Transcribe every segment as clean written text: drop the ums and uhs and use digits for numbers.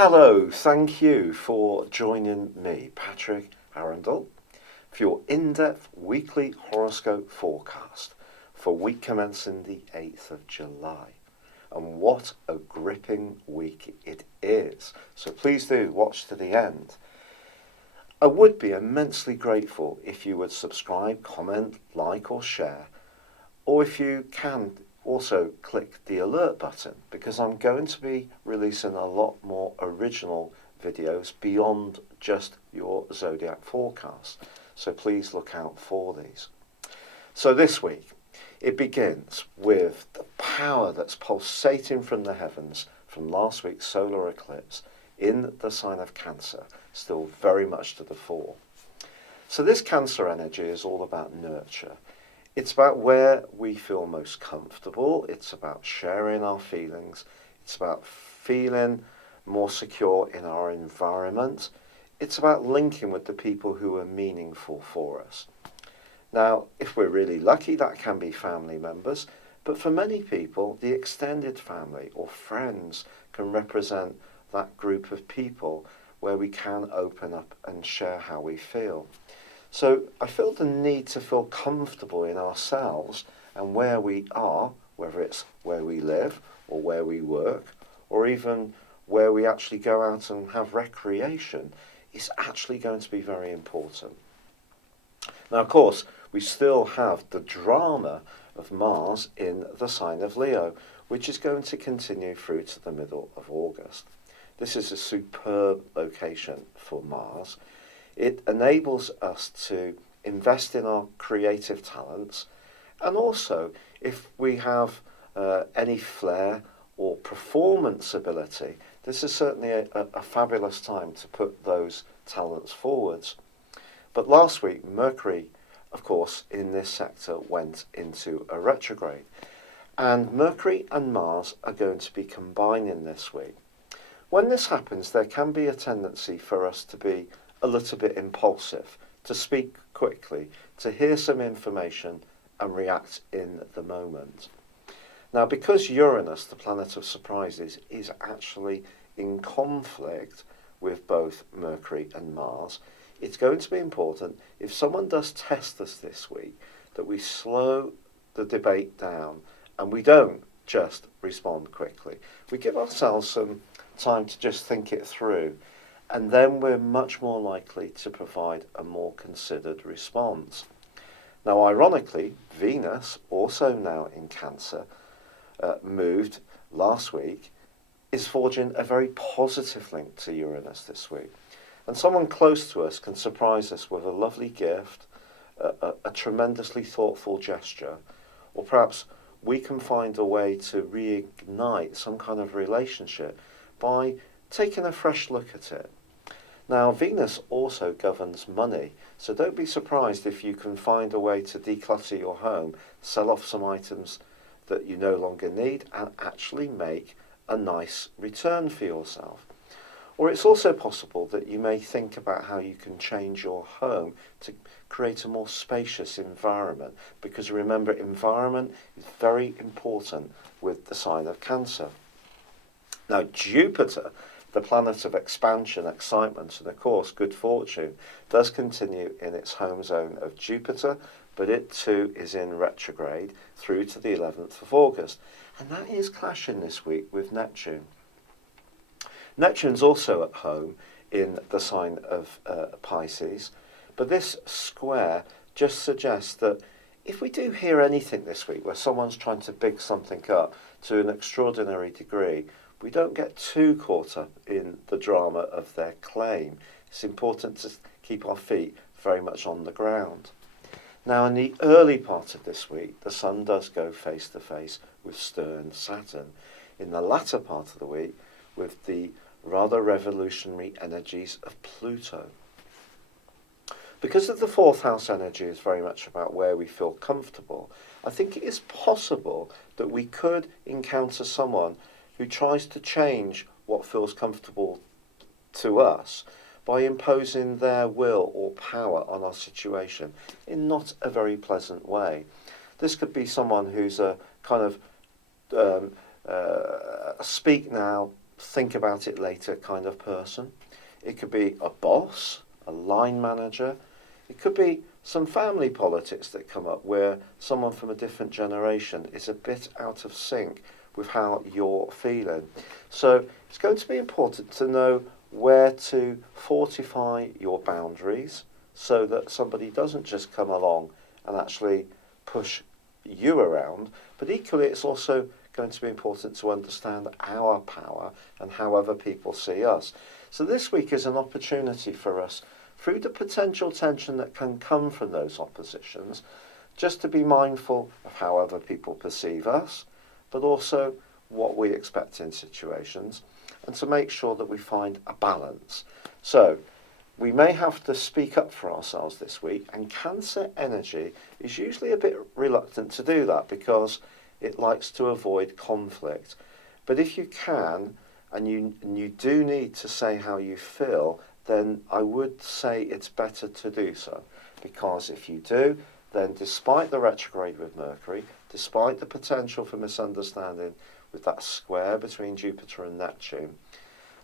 Hello, thank you for joining me, Patrick Arundell, for your in-depth weekly horoscope forecast for week commencing the 8th of July. And what a gripping week it is. So please do watch to the end. I would be immensely grateful if you would subscribe, comment, like or share, or if you can also click the alert button, because I'm going to be releasing a lot more original videos beyond just your Zodiac forecast. So please look out for these. So this week, it begins with the power that's pulsating from the heavens from last week's solar eclipse in the sign of Cancer, still very much to the fore. So this Cancer energy is all about nurture. It's about where we feel most comfortable. It's about sharing our feelings. It's about feeling more secure in our environment. It's about linking with the people who are meaningful for us. Now, if we're really lucky, that can be family members, but for many people, the extended family or friends can represent that group of people where we can open up and share how we feel. So I feel the need to feel comfortable in ourselves and where we are, whether it's where we live or where we work, or even where we actually go out and have recreation, is actually going to be very important. Now, of course, we still have the drama of Mars in the sign of Leo, which is going to continue through to the middle of August. This is a superb location for Mars. It enables us to invest in our creative talents, and also if we have any flair or performance ability, this is certainly a fabulous time to put those talents forwards. But last week, Mercury, of course, in this sector went into a retrograde, and Mercury and Mars are going to be combining this week. When this happens, there can be a tendency for us to be a little bit impulsive, to speak quickly, to hear some information and react in the moment. Now, because Uranus, the planet of surprises, is actually in conflict with both Mercury and Mars, it's going to be important, if someone does test us this week, that we slow the debate down and we don't just respond quickly. We give ourselves some time to just think it through, and then we're much more likely to provide a more considered response. Now, ironically, Venus, also now in Cancer, moved last week, is forging a very positive link to Uranus this week. And someone close to us can surprise us with a lovely gift, a tremendously thoughtful gesture, or perhaps we can find a way to reignite some kind of relationship by taking a fresh look at it. Now, Venus also governs money, so don't be surprised if you can find a way to declutter your home, sell off some items that you no longer need, and actually make a nice return for yourself. Or it's also possible that you may think about how you can change your home to create a more spacious environment, because remember, environment is very important with the sign of Cancer. Now, Jupiter, the planet of expansion, excitement, and of course good fortune, does continue in its home zone of Jupiter, but it too is in retrograde through to the 11th of August. And that is clashing this week with Neptune. Neptune's also at home in the sign of Pisces, but this square just suggests that if we do hear anything this week where someone's trying to big something up to an extraordinary degree, we don't get too caught up in the drama of their claim. It's important to keep our feet very much on the ground. Now, in the early part of this week, the Sun does go face to face with stern Saturn. In the latter part of the week, with the rather revolutionary energies of Pluto. Because of the fourth house energy is very much about where we feel comfortable, I think it is possible that we could encounter someone who tries to change what feels comfortable to us by imposing their will or power on our situation in not a very pleasant way. This could be someone who's a kind of speak now, think about it later kind of person. It could be a boss, a line manager. It could be some family politics that come up where someone from a different generation is a bit out of sync with how you're feeling. So it's going to be important to know where to fortify your boundaries so that somebody doesn't just come along and actually push you around, but equally it's also going to be important to understand our power and how other people see us. So this week is an opportunity for us, through the potential tension that can come from those oppositions, just to be mindful of how other people perceive us, but also what we expect in situations, and to make sure that we find a balance. So we may have to speak up for ourselves this week, and Cancer energy is usually a bit reluctant to do that because it likes to avoid conflict. But if you can, and you do need to say how you feel, then I would say it's better to do so. Because if you do, then despite the retrograde with Mercury, despite the potential for misunderstanding with that square between Jupiter and Neptune,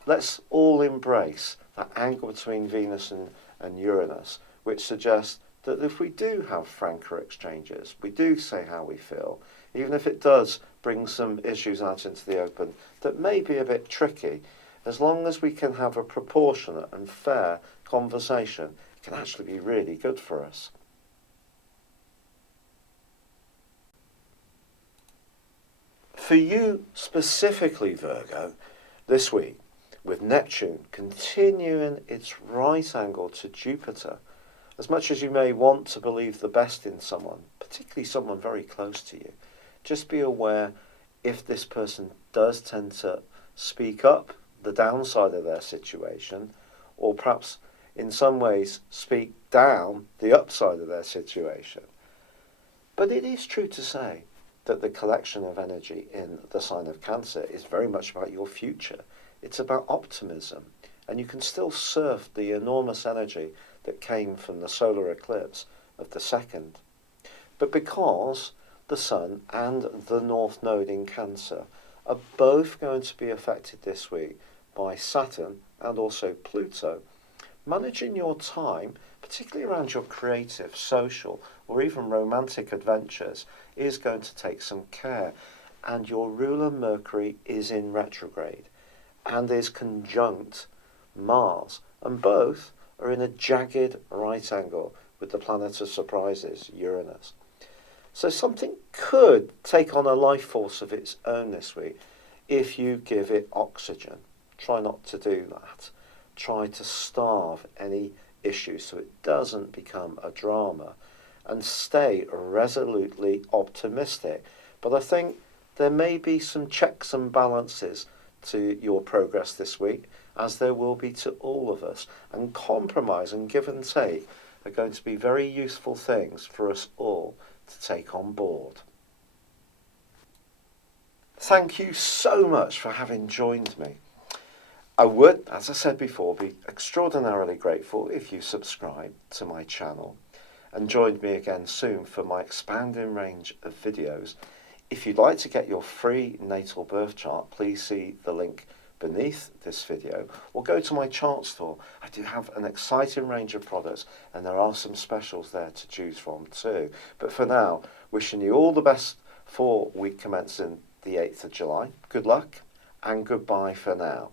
let's all embrace that angle between Venus and Uranus, which suggests that if we do have franker exchanges, we do say how we feel, even if it does bring some issues out into the open that may be a bit tricky, as long as we can have a proportionate and fair conversation, it can actually be really good for us. For you specifically, Virgo, this week, with Neptune continuing its right angle to Jupiter, as much as you may want to believe the best in someone, particularly someone very close to you, just be aware if this person does tend to speak up the downside of their situation, or perhaps in some ways speak down the upside of their situation. But it is true to say that the collection of energy in the sign of Cancer is very much about your future. It's about optimism, and you can still surf the enormous energy that came from the solar eclipse of the 2nd. But because the Sun and the North Node in Cancer are both going to be affected this week by Saturn and also Pluto, managing your time, particularly around your creative, social, or even romantic adventures, is going to take some care. And your ruler Mercury is in retrograde and is conjunct Mars, and both are in a jagged right angle with the planet of surprises, Uranus. So something could take on a life force of its own this week if you give it oxygen. Try not to do that. Try to starve any issues so it doesn't become a drama, and stay resolutely optimistic. But I think there may be some checks and balances to your progress this week, as there will be to all of us, and compromise and give and take are going to be very useful things for us all to take on board. Thank you so much for having joined me. I would, as I said before, be extraordinarily grateful if you subscribe to my channel and joined me again soon for my expanding range of videos. If you'd like to get your free natal birth chart, please see the link beneath this video or go to my chart store. I do have an exciting range of products and there are some specials there to choose from too. But for now, wishing you all the best for week commencing the 8th of July. Good luck and goodbye for now.